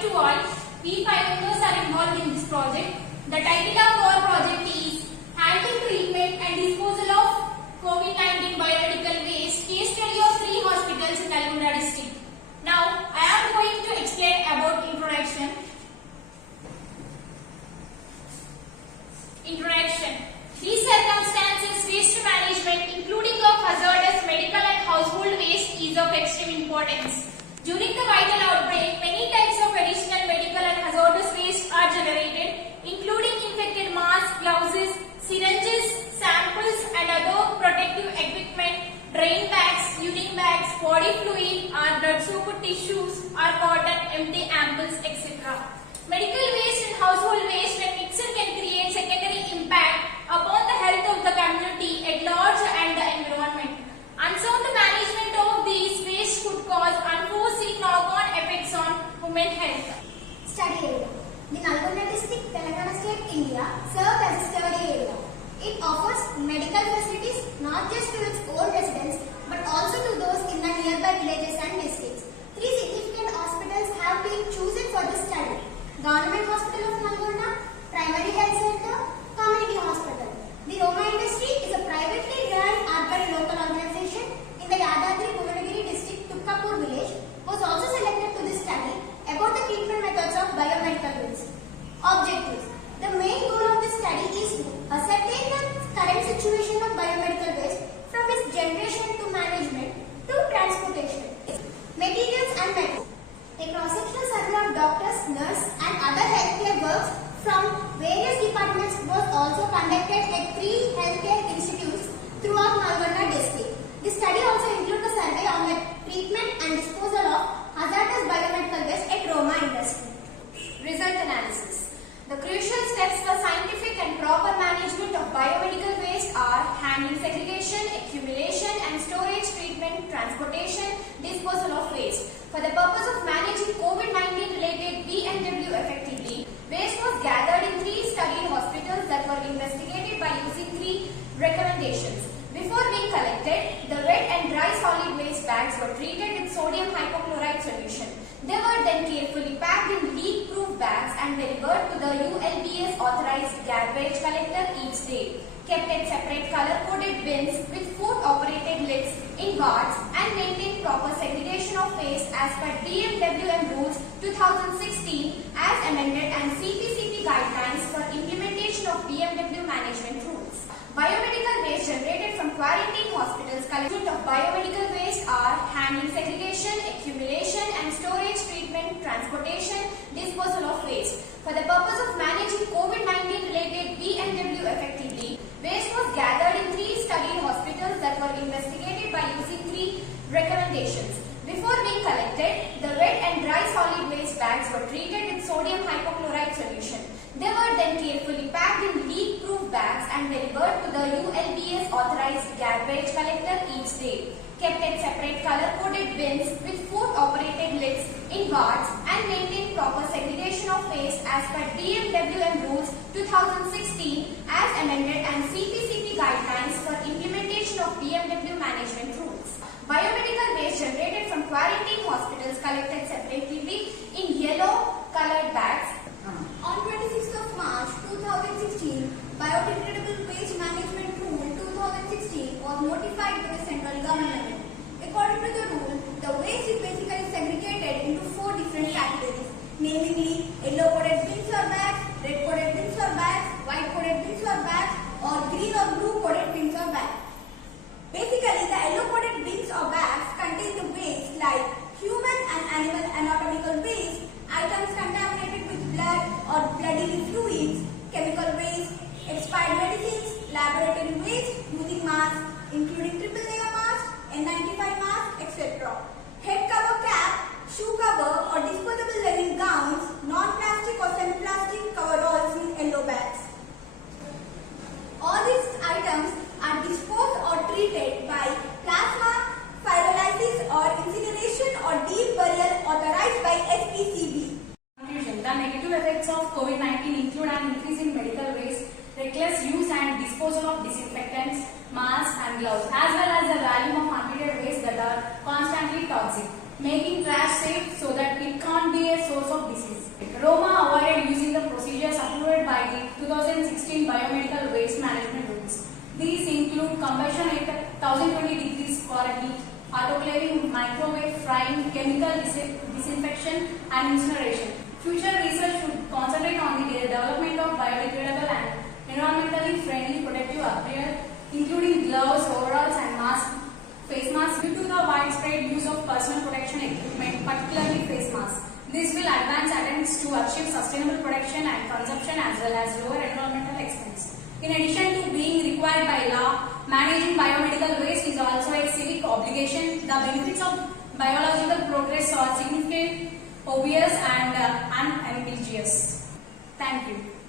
morning to all. We 5 members are involved in this project. The title of our project is Handling Treatment and Disposal of COVID-19 Biomedical Waste, case study of 3 hospitals in Nalgonda district. Now, I am going to explain about introduction. These circumstances, waste management, including of hazardous medical and household waste, is of extreme importance. During the viral outbreak, many types of additional medical and hazardous waste are generated, including infected masks, gloves, syringes, samples, and other protective equipment, drain bags, urine bags, body fluid, or blood soap tissues, or cotton, empty ampoules, etc. Medical waste and household waste, when mixed, can create secondary impact upon the health of the community at large and the environment. Unsound management of these waste could cause unforeseen knock-on effects on human health. Study area. The Nalgonda district, Telangana state, India, served as a study area. It offers medical facilities not just to its own residents but also to those in the nearby villages and districts. 3 significant hospitals have been chosen for this study: Government Hospital of Nalgonda, Primary Health Center, Community Hospital. The Roma Industry is a privately run urban local organization in the Yadadri-Bhuvanagiri district, Tukkapur village, was also selected to this study about the treatment methods of biomedical waste. Objectives. The main goal of this study is to ascertain the current situation of biomedical waste from its generation to management to transportation. Materials and methods. A cross-sectional survey of doctors, nurses and other healthcare workers from various departments was also conducted at 3 healthcare institutes throughout Nalgonda district. The study also included a survey on the treatment and disposal of hazardous biomedical waste at Roma Industry. Result analysis. The crucial steps for scientific and proper management of biomedical waste are handling segregation, accumulation and storage, treatment, transportation, disposal of waste. For the purpose of managing COVID-19 related BMW effectively, waste was gathered in 3 studied hospitals that were investigated by using 3 recommendations. Before being collected, the wet and dry solid waste bags were treated with sodium hypochlorite solution. They were then carefully packed in leak-proof bags and delivered to the ULBS authorized garbage collector each day, kept in separate color-coded bins with foot-operated lids in wards, and maintained proper segregation of waste as per BMWM Rules 2016 as amended and CPCP guidelines for implementation of BMW management rules. Biomedical waste generated from quarantine hospitals. Collection of biomedical waste are handling segregation, accumulation and storage, treatment, transportation, disposal of waste. For the purpose of managing COVID-19 related BMW effectively, waste was gathered in 3 studied hospitals that were investigated by using 3 recommendations. Before being collected, the wet and dry solid waste bags were treated with sodium hypochlorite solution. They were then carefully packed in leak-proof bags and delivered to the ULBS authorized garbage collector each day, kept in separate color-coded bins with foot-operated lids in wards, and maintained proper segregation of waste as per BMWM Rules 2016 as amended and CPCP guidelines for implementation of BMW management rules. Biomedical waste generated from quarantine hospitals collected separately in yellow colored bags. On 26th of March 2016, Biodegradable Waste Management Rule 2016 was notified to the central government. According to the rule, the waste is basically segregated into 4 different categories, namely yellow-coded bins or bags, red-coded bins or bags, white-coded bins or bags, or green or blue-coded bins or bags. Basically, the yellow-coded bins or bags contain the waste like human and animal anatomical waste, items contaminated with blood or bloody fluids, chemical waste, expired medicines, laboratory waste using masks, including triple layer masks, N95 masks, etc. Head cover cap, shoe cover or disposable living gowns, non-plastic or semi-plastic coveralls in yellow bags. All these items are disposed or treated by plasma, pyrolysis or incineration or deep burial authorized by SPCB. Conclusion. The negative effects of COVID-19 include an increase in medical waste, reckless use and disposal of disinfectants, masks and gloves, as well as the volume of untreated waste that are constantly toxic, making trash safe so that it can't be a source of disease. drying, chemical disinfection and incineration. Future research should concentrate on the development of biodegradable and environmentally friendly protective apparel, including gloves, overalls and face masks. Due to the widespread use of personal protection equipment, particularly face masks, this will advance attempts to achieve sustainable production and consumption as well as lower environmental expense. In addition to being required by law, managing biomedical waste is also a civic obligation. The benefits of biological progress are significant, obvious and unambiguous. Thank you.